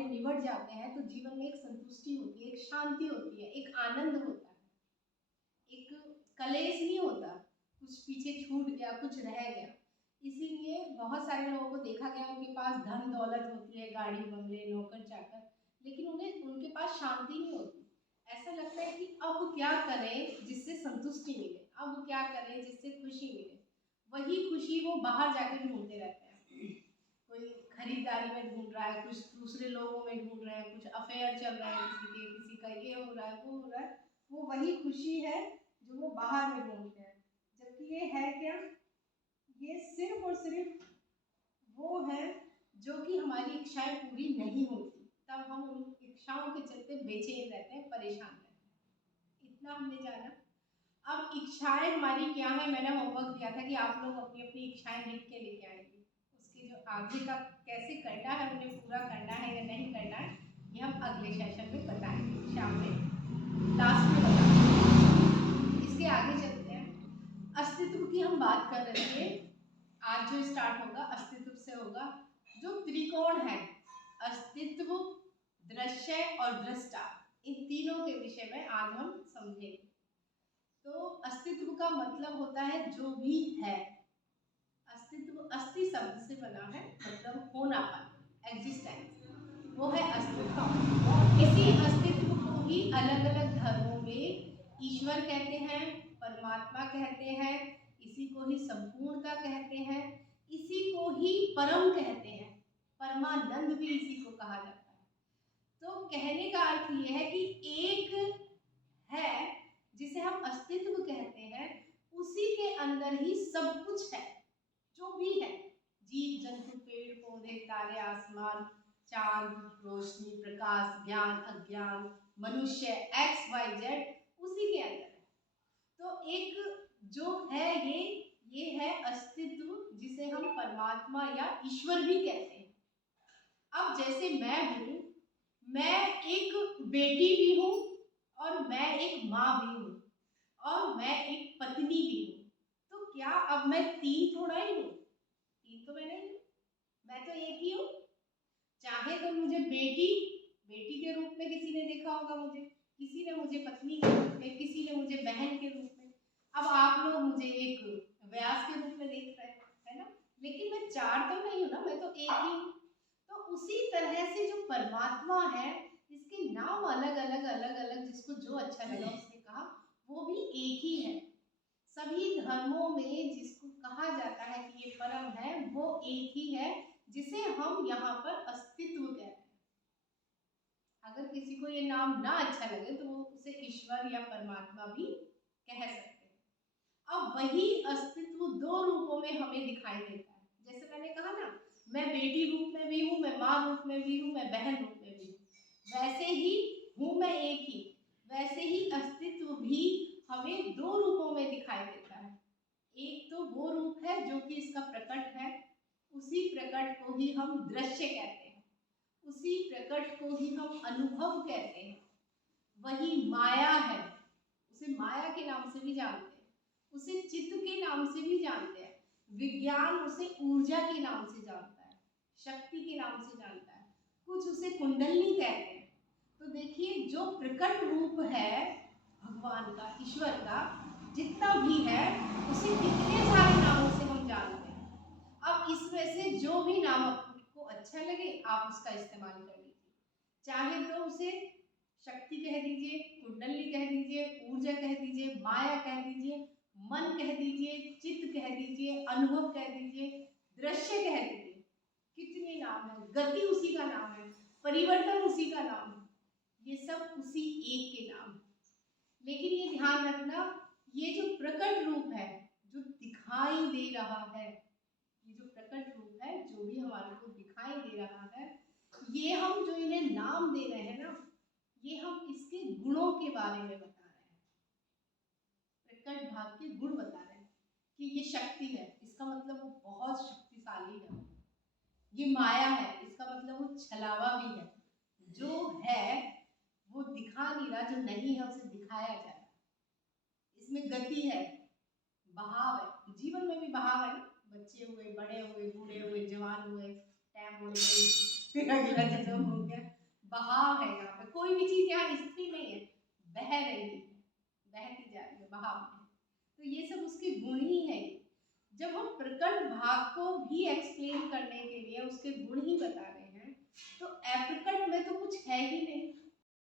हमारे निबट जाते हैं तो जीवन में एक संतुष्टि होती है, एक शांति होती है, एक आनंद होता है, एक कलेश नहीं होता, कुछ पीछे छूट गया, कुछ रह गया। इसीलिए बहुत सारे लोगों को देखा गया, उनके पास धन दौलत होती है, गाड़ी बंगले नौकर चाकर, लेकिन उन्हें उनके पास शांति नहीं होती। ऐसा लगता है कि अब क्या करें जिससे संतुष्टि मिले, अब क्या करें जिससे खुशी मिले। वही खुशी वो बाहर जाके ढूंढते रहते हैं। कोई खरीदारी में ढूंढ रहा है, कुछ दूसरे लोगों में ढूंढ रहे हैं, कुछ अफेयर चल रहा है किसी के, किसी का ये हो रहा है वो हो रहा है। वो वही खुशी है जो वो बाहर में ढूंढते हैं, जबकि ये है क्या, ये सिर्फ और सिर्फ वो है जो कि हमारी इच्छाएं पूरी नहीं होती, तब हम उन इच्छाओं के चलते बेचैन रहते हैं, परेशान रहते हैं। इतना हमने जाना। अब इच्छाएं हमारी क्या है, मैंने होमवर्क दिया था कि आप लोग अपनी अपनी इच्छाएं लिख के लेके आएंगे। उसके जो आगे का कैसे करना है, उन्हें पूरा करना है या नहीं करना है, ये हम अगले सेशन में बताएंगे, शाम में लास्ट में बताएंगे। इसके आगे चलते हैं। अस्तित्व की हम बात कर रहे थे। आज जो स्टार्ट होगा अस्तित्व से होगा। जो त्रिकोण है, अस्तित्व, दृश्य और दृष्टा, इन तीनों के विषय में आज हम समझेंगे। तो अस्तित्व का मतलब होता है जो भी है। अस्तित्व अस्थि शब्द से बना है, मतलब होनापन, एग्जिस्टेंस, वो है अस्तित्व। इसी अस्तित्व को ही अलग अलग धर्मों में ईश्वर कहते हैं, परमात्मा कहते हैं, इसी को ही संपूर्णता कहते हैं, इसी को ही परम कहते हैं, परमानंद भी इसी को कहा जाता है। तो कहने का अर्थ ये है कि एक है जिसे हम अस्तित्व कहते हैं, उसी के अंदर ही सब कुछ है, जो भी है, जीव जंतु, पेड़ पौधे, तारे, आसमान, चांद, रोशनी, प्रकाश, ज्ञान, अज्ञान, मनुष्य, एक्स वाई जेड, उसी के अंदर है। तो एक जो है ये है अस्तित्व, जिसे हम परमात्मा या ईश्वर भी कहते हैं। अब जैसे मैं हूँ, मैं एक बेटी भी हूँ, और मैं एक माँ भी हूँ, और मैं एक पत्नी भी हूँ। तो क्या अब मैं तीन थोड़ा ही हूँ? तीन तो मैं नहीं हूँ, मैं तो एक ही हूँ। चाहे तो मुझे बेटी के रूप में किसी ने देखा होगा, मुझे किसी ने मुझे पत्नी के रूप में, किसी ने मुझे बहन के रूप में, अब आप लोग मुझे एक व्यास के रूप में देख रहे हैं, है ना? लेकिन मैं चार तो नहीं हूँ ना, मैं तो एक ही हूँ। तो उसी तरह से जो परमात्मा है, इसके नाम अलग अलग अलग अलग, जिसको जो अच्छा लगा उसने कहा, वो भी एक ही है। सभी धर्मों में जिसको कहा जाता है कि ये परम है, वो एक ही है, जिसे हम यहाँ पर अस्तित्व कहते हैं। अगर किसी को ये नाम ना अच्छा लगे तो वो उसे ईश्वर या परमात्मा भी कह सकते हैं। अब वही अस्तित्व दो रूपों में हमें दिखाई देता है। जैसे मैंने कहा ना, मैं बेटी रूप में भी हूँ, मैं माँ रूप में भी हूँ, मैं बहन रूप में भी हूँ, वैसे ही हूँ मैं एक ही, वैसे ही अस्तित्व भी हमें दो रूपों में दिखाई देता है। एक तो वो रूप है जो कि इसका प्रकट है, उसी प्रकट को ही हम दृश्य कहते हैं, उसी प्रकट को ही हम अनुभव कहते हैं। वही माया है, उसे माया के नाम से भी जानते हैं, उसे चित्त के नाम से भी जानते हैं, विज्ञान उसे ऊर्जा के नाम से जानता है, शक्ति के नाम से जानता है, कुछ उसे कुंडलनी कहते हैं। तो देखिए, जो प्रकट रूप है भगवान का, ईश्वर का, जितना भी है, उसे कितने सारे नामों से हम जानते हैं। अब इसमें से जो भी नाम आपको अच्छा लगे आप उसका इस्तेमाल कर लीजिए। चाहे तो उसे शक्ति कह दीजिए, कुंडली कह दीजिए, ऊर्जा कह दीजिए, माया कह दीजिए, मन कह दीजिए, चित्त कह दीजिए, अनुभव कह दीजिए, दृश्य कह दीजिए, कितने नाम है, गति उसी का नाम है, परिवर्तन उसी का नाम है, ये सब उसी एक के नाम है। लेकिन ये ध्यान रखना, ये जो प्रकट रूप है, जो दिखाई दे रहा है, ये जो प्रकट रूप है, जो भी हमारे को दिखाई दे रहा है, ये हम जो इन्हें नाम दे रहे हैं ना, ये हम इसके गुणों के बारे में बता रहे हैं, प्रकट भाग के गुण बता रहे हैं कि ये शक्ति है, इसका मतलब वो बहुत शक्तिशाली है। ये माया है, इसका मतलब वो छलावा भी है, जो है वो दिखा नहीं रहा, जो नहीं है उसे दिखाया जा रहा है। इसमें गति है, बहाव है, जीवन में भी बहाव है ना, बच्चे हुए, बड़े हुए, बूढ़े हुए, जवान हुए, टाइम हो गए, फिर अगला जन्म हो गया। बहाव है यहाँ पे, कोई भी चीज यहाँ स्थिर नहीं है, बह रही है, बहती जा रही है बहाव में। तो ये सब उसके गुण ही है। जब हम प्रकट भाग को भी एक्सप्लेन करने के लिए, उसके